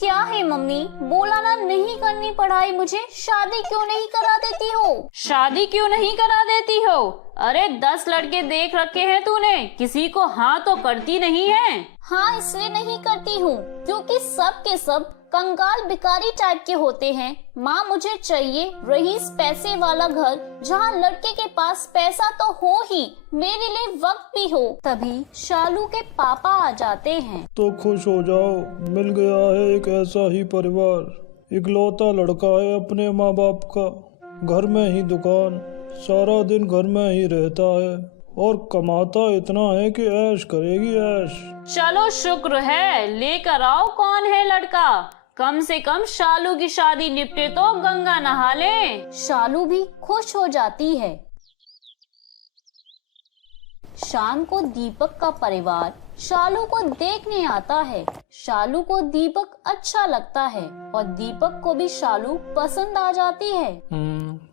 क्या है मम्मी, बोला ना नहीं करनी पढ़ाई, मुझे शादी क्यों नहीं करा देती हो? शादी क्यों नहीं करा देती हो? अरे 10 लड़के देख रखे हैं तूने, किसी को हाँ तो करती नहीं है। हाँ, इसलिए नहीं करती हूँ क्योंकि सब के सब कंगाल भिखारी टाइप के होते हैं। माँ, मुझे चाहिए रईस पैसे वाला घर जहाँ लड़के के पास पैसा तो हो ही, मेरे लिए वक्त भी हो। तभी शालू के पापा आ जाते हैं। तो खुश हो जाओ, मिल गया है एक ऐसा ही परिवार। इकलौता लड़का है अपने माँ बाप का, घर में ही दुकान, सारा दिन घर में ही रहता है और कमाता इतना है कि ऐश करेगी ऐश। चलो शुक्र है, लेकर आओ कौन है लड़का, कम से कम शालू की शादी निपटे तो गंगा नहा ले। शालू भी खुश हो जाती है। शाम को दीपक का परिवार शालू को देखने आता है। शालू को दीपक अच्छा लगता है और दीपक को भी शालू पसंद आ जाती है।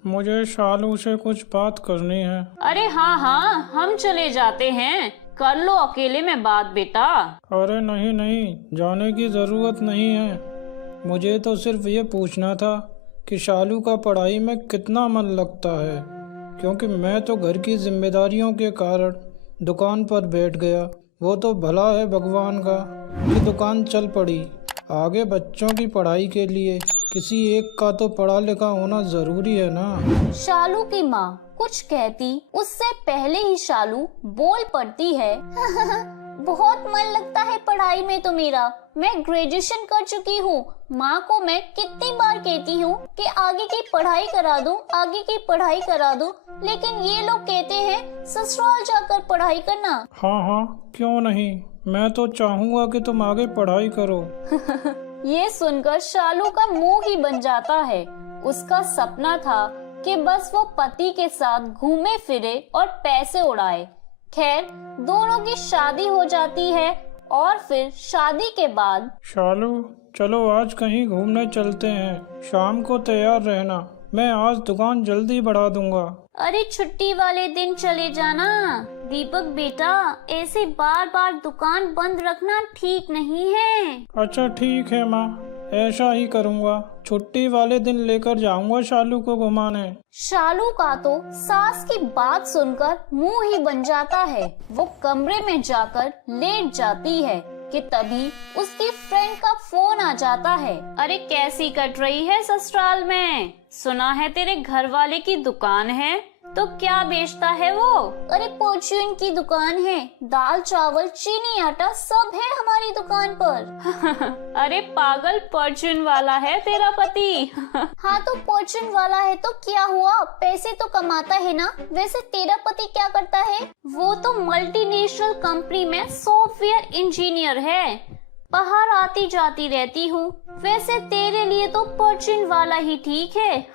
मुझे शालू से कुछ बात करनी है। अरे हाँ हाँ, हम चले जाते हैं, कर लो अकेले में बात बेटा। अरे नहीं नहीं, जाने की जरूरत नहीं है। मुझे तो सिर्फ ये पूछना था कि शालू का पढ़ाई में कितना मन लगता है, क्योंकि मैं तो घर की जिम्मेदारियों के कारण दुकान पर बैठ गया। वो तो भला है भगवान का कि दुकान चल पड़ी। आगे बच्चों की पढ़ाई के लिए किसी एक का तो पढ़ा लिखा होना जरूरी है ना। शालू की माँ कुछ कहती उससे पहले ही शालू बोल पड़ती है। बहुत मन लगता है पढ़ाई में तो मेरा, मैं ग्रेजुएशन कर चुकी हूँ। माँ को मैं कितनी बार कहती हूँ कि आगे की पढ़ाई करा दो, आगे की पढ़ाई करा दो, लेकिन ये लोग कहते हैं ससुराल जाकर पढ़ाई करना। हाँ हाँ, क्यों नहीं, मैं तो चाहूँगा कि तुम आगे पढ़ाई करो। ये सुनकर शालू का मुंह ही बन जाता है। उसका सपना था कि बस वो पति के साथ घूमे फिरे और पैसे उड़ाए। खैर, दोनों की शादी हो जाती है और फिर शादी के बाद शालू, चलो आज कहीं घूमने चलते हैं, शाम को तैयार रहना, मैं आज दुकान जल्दी बढ़ा दूंगा। अरे छुट्टी वाले दिन चले जाना। दीपक बेटा, ऐसे बार बार दुकान बंद रखना ठीक नहीं है। अच्छा ठीक है माँ, ऐसा ही करूँगा। छुट्टी वाले दिन लेकर जाऊंगा शालू को घुमाने। शालू का तो सास की बात सुनकर मुंह ही बन जाता है। वो कमरे में जाकर लेट जाती है कि तभी उसकी फ्रेंड का फोन आ जाता है। अरे कैसी कट रही है ससुराल में? सुना है तेरे घर वाले की दुकान है, तो क्या बेचता है वो? अरे परचून की दुकान है, दाल चावल चीनी आटा सब है हमारी दुकान पर। अरे पागल, परचून वाला है तेरा पति। हाँ तो परचून वाला है तो क्या हुआ, पैसे तो कमाता है ना। वैसे तेरा पति क्या करता है? वो तो मल्टीनेशनल कंपनी में सॉफ्टवेयर इंजीनियर है। बाहर आती जाती रहती हूँ। वैसे तेरे लिए तो परचून वाला ही ठीक है।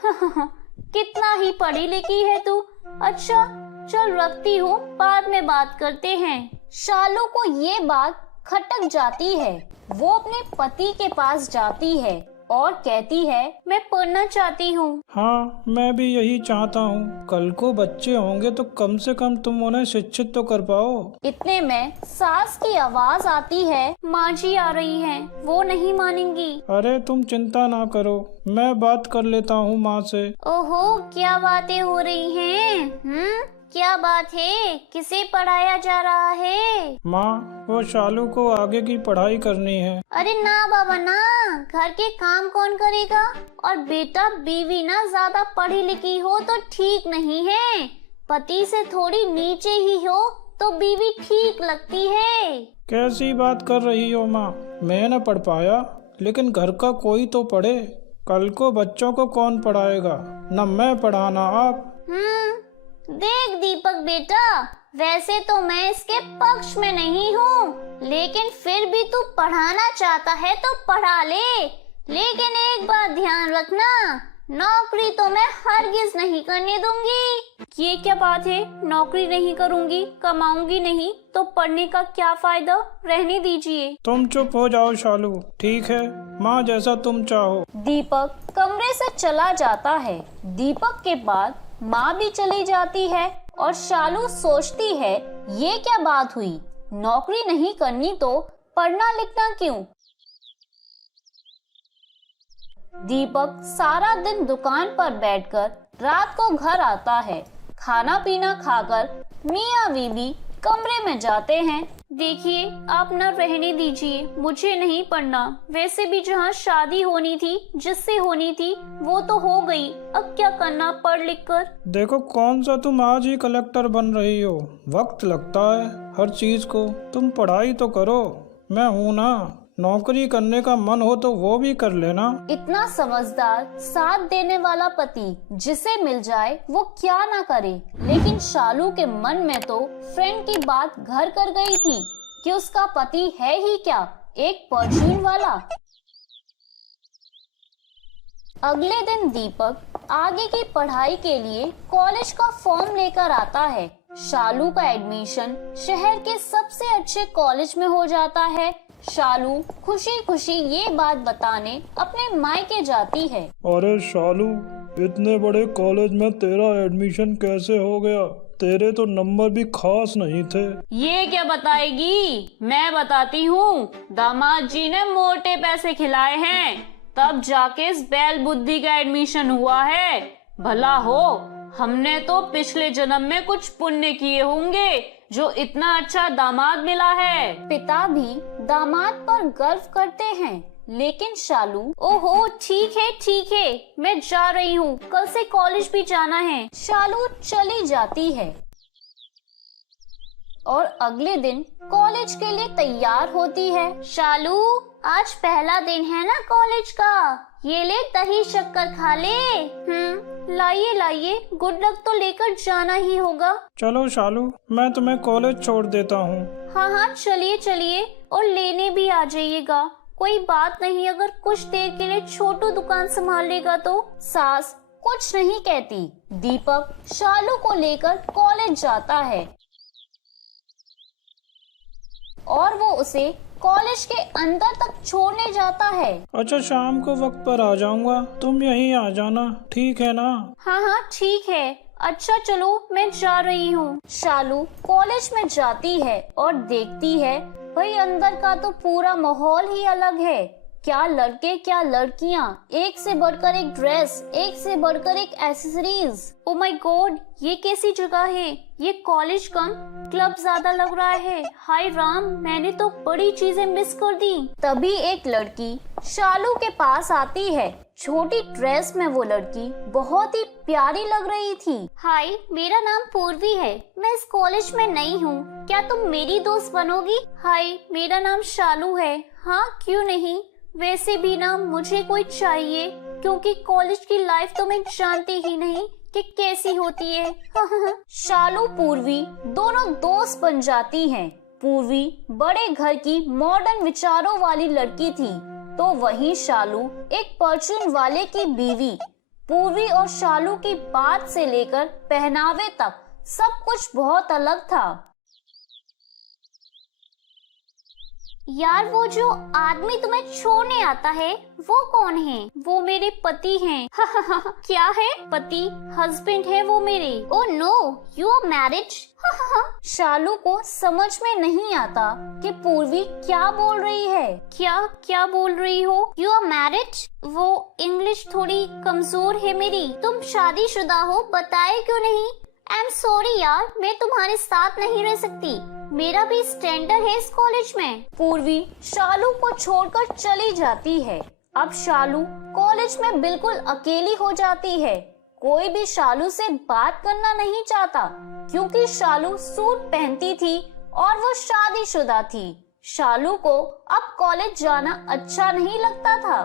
कितना ही पढ़ी लिखी है तू। अच्छा चल रखती हूँ, बाद में बात करते हैं। शालू को ये बात खटक जाती है। वो अपने पति के पास जाती है और कहती है, मैं पढ़ना चाहती हूँ। हाँ, मैं भी यही चाहता हूँ। कल को बच्चे होंगे तो कम से कम तुम उन्हें शिक्षित तो कर पाओ। इतने में सास की आवाज आती है, माँ जी आ रही हैं, वो नहीं मानेंगी। अरे तुम चिंता ना करो, मैं बात कर लेता हूँ माँ से। ओहो, क्या बातें हो रही हैं? क्या बात है? किसे पढ़ाया जा रहा है? माँ, वो शालू को आगे की पढ़ाई करनी है। अरे ना बाबा ना, घर के काम कौन करेगा? और बेटा, बीवी ना ज्यादा पढ़ी लिखी हो तो ठीक नहीं है। पति से थोड़ी नीचे ही हो तो बीवी ठीक लगती है। कैसी बात कर रही हो माँ? मैं न पढ़ पाया, लेकिन घर का कोई तो पढ़े। कल को बच्चों को कौन पढ़ाएगा? न मैं पढ़ाना आप। देख दीपक बेटा, वैसे तो मैं इसके पक्ष में नहीं हूँ, लेकिन फिर भी तू पढ़ाना चाहता है तो पढ़ा ले। लेकिन एक बात ध्यान रखना, नौकरी तो मैं हरगिज नहीं करने दूंगी। ये क्या बात है? नौकरी नहीं करूंगी, कमाऊंगी नहीं तो पढ़ने का क्या फायदा? रहने दीजिए। तुम चुप हो जाओ शालू, ठीक है माँ, जैसा तुम चाहो। दीपक कमरे से चला जाता है। दीपक के बाद माँ भी चली जाती है और शालू सोचती है, ये क्या बात हुई? नौकरी नहीं करनी तो पढ़ना लिखना क्यों? दीपक सारा दिन दुकान पर बैठकर रात को घर आता है। खाना पीना खाकर मियाँ बीवी कमरे में जाते हैं। देखिए, आप ना रहने दीजिए, मुझे नहीं पढ़ना। वैसे भी जहाँ शादी होनी थी, जिससे होनी थी, वो तो हो गई। अब क्या करना पढ़ लिख कर। देखो, कौन सा तुम आज ही कलेक्टर बन रही हो, वक्त लगता है हर चीज को। तुम पढ़ाई तो करो, मैं हूँ ना। नौकरी करने का मन हो तो वो भी कर लेना। इतना समझदार, साथ देने वाला पति जिसे मिल जाए वो क्या ना करे। लेकिन शालू के मन में तो फ्रेंड की बात घर कर गई थी कि उसका पति है ही क्या, एक परचून वाला। अगले दिन दीपक आगे की पढ़ाई के लिए कॉलेज का फॉर्म लेकर आता है। शालू का एडमिशन शहर के सबसे अच्छे कॉलेज में हो जाता है। शालू खुशी खुशी ये बात बताने अपने मायके जाती है। अरे शालू, इतने बड़े कॉलेज में तेरा एडमिशन कैसे हो गया? तेरे तो नंबर भी खास नहीं थे। ये क्या बताएगी, मैं बताती हूँ। दामाद जी ने मोटे पैसे खिलाए हैं, तब जाके इस बैल बुद्धि का एडमिशन हुआ है। भला हो, हमने तो पिछले जन्म में कुछ पुण्य किए होंगे जो इतना अच्छा दामाद मिला है। पिता भी दामाद पर गर्व करते हैं, लेकिन शालू, ओहो ठीक है, मैं जा रही हूँ, कल से कॉलेज भी जाना है। शालू चली जाती है और अगले दिन कॉलेज के लिए तैयार होती है। शालू, आज पहला दिन है ना कॉलेज का, ये ले दही शक्कर खा ले। लाइए, गुड लक तो लेकर जाना ही होगा। चलो शालू, मैं तुम्हें कॉलेज छोड़ देता हूँ। हाँ, चलिए और लेने भी आ जाइएगा। कोई बात नहीं, अगर कुछ देर के लिए छोटू दुकान संभाल लेगा तो। सास कुछ नहीं कहती। दीपक शालू को लेकर कॉलेज जाता है और वो उसे कॉलेज के अंदर तक छोड़ने जाता है। अच्छा, शाम को वक्त पर आ जाऊंगा, तुम यहीं आ जाना, ठीक है ना? हाँ, ठीक है। अच्छा चलो, मैं जा रही हूँ। शालू कॉलेज में जाती है और देखती है भाई अंदर का तो पूरा माहौल ही अलग है। क्या लड़के क्या लड़कियाँ, एक से बढ़कर एक ड्रेस, एक से बढ़कर एक एसेसरीज। ओ माय गॉड, ये कैसी जगह है? ये कॉलेज कम क्लब ज्यादा लग रहा है। हाय राम, मैंने तो बड़ी चीजें मिस कर दी। तभी एक लड़की शालू के पास आती है। छोटी ड्रेस में वो लड़की बहुत ही प्यारी लग रही थी। हाय, मेरा नाम पूर्वी है, मैं इस कॉलेज में नई हूँ, क्या तुम मेरी दोस्त बनोगी? हाय, मेरा नाम शालू है। हाँ, क्यों नहीं, वैसे भी ना मुझे कोई चाहिए, क्योंकि कॉलेज की लाइफ तो मैं जानती ही नहीं कि कैसी होती है। शालू पूर्वी दोनों दोस्त बन जाती हैं। पूर्वी बड़े घर की मॉडर्न विचारों वाली लड़की थी, तो वहीं शालू एक परचून वाले की बीवी। पूर्वी और शालू की बात से लेकर पहनावे तक सब कुछ बहुत अलग था। यार, वो जो आदमी तुम्हें छोड़ने आता है वो कौन है? वो मेरे पति हैं। क्या है? पति, हस्बैंड है वो मेरे। Oh no, you are married. Shalu को समझ में नहीं आता कि पूर्वी क्या बोल रही है। क्या बोल रही हो? You are married? वो इंग्लिश थोड़ी कमजोर है मेरी। तुम शादीशुदा हो, बताए क्यों नहीं? आई एम सॉरी यार, मैं तुम्हारे साथ नहीं रह सकती, मेरा भी स्टैंडर्ड है इस कॉलेज में। पूर्वी शालू को छोड़कर चली जाती है। अब शालू कॉलेज में बिल्कुल अकेली हो जाती है। कोई भी शालू से बात करना नहीं चाहता, क्योंकि शालू सूट पहनती थी और वो शादीशुदा थी। शालू को अब कॉलेज जाना अच्छा नहीं लगता था।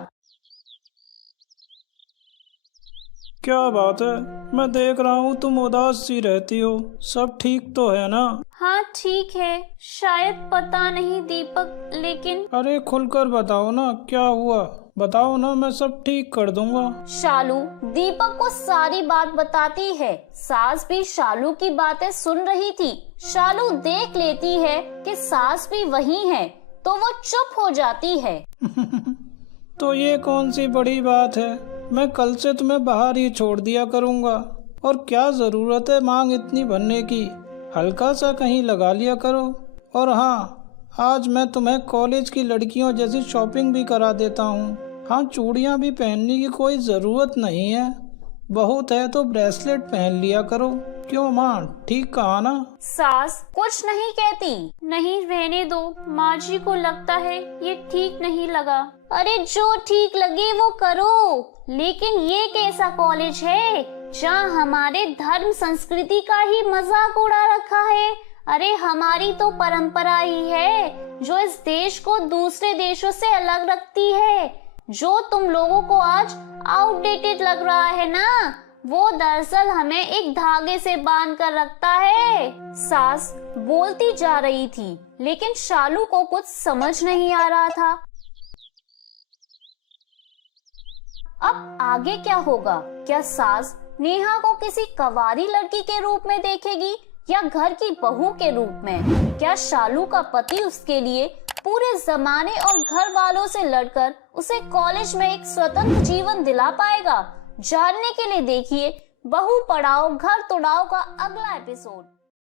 क्या बात है, मैं देख रहा हूँ तुम उदास सी रहती हो, सब ठीक तो है ना? हाँ ठीक है, शायद पता नहीं दीपक, लेकिन। अरे खुलकर बताओ ना, क्या हुआ? बताओ ना, मैं सब ठीक कर दूंगा। शालू दीपक को सारी बात बताती है। सास भी शालू की बातें सुन रही थी। शालू देख लेती है कि सास भी वही है, तो वो चुप हो जाती है। तो ये कौन सी बड़ी बात है, मैं कल से तुम्हें बाहर ही छोड़ दिया करूँगा। और क्या जरूरत है मांग इतनी भरने की, हल्का सा कहीं लगा लिया करो। और हाँ, आज मैं तुम्हें कॉलेज की लड़कियों जैसी शॉपिंग भी करा देता हूँ। हाँ, चूड़ियाँ भी पहनने की कोई ज़रूरत नहीं है, बहुत है तो ब्रेसलेट पहन लिया करो। क्यों माँ, ठीक कहा ना? सास कुछ नहीं कहती। नहीं, रहने दो, माँ जी को लगता है ये ठीक नहीं लगा। अरे जो ठीक लगे वो करो, लेकिन ये कैसा कॉलेज है जहाँ हमारे धर्म संस्कृति का ही मजाक उड़ा रखा है। अरे हमारी तो परंपरा ही है जो इस देश को दूसरे देशों से अलग रखती है। जो तुम लोगों को आज आउटडेटेड लग रहा है ना, वो दरअसल हमें एक धागे से बांध कर रखता है। सास बोलती जा रही थी, लेकिन शालू को कुछ समझ नहीं आ रहा था। अब आगे क्या होगा? क्या सास नेहा को किसी कवारी लड़की के रूप में देखेगी या घर की बहू के रूप में? क्या शालू का पति उसके लिए पूरे जमाने और घर वालों से लड़कर उसे कॉलेज में एक स्वतंत्र जीवन दिला पाएगा? जानने के लिए देखिए बहू पढ़ाओ घर तोड़ाओ का अगला एपिसोड।